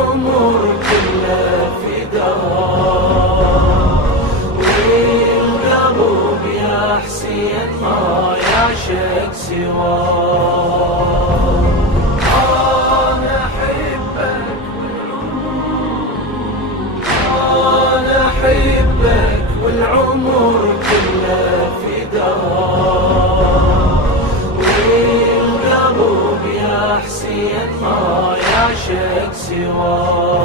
والعمر كله فداك، والقلب يا حسين ما يعشق سواك. أنا أحبك أنا أحبك والعمر كله فداك، والقلب يا حسين ما يعشق سواك.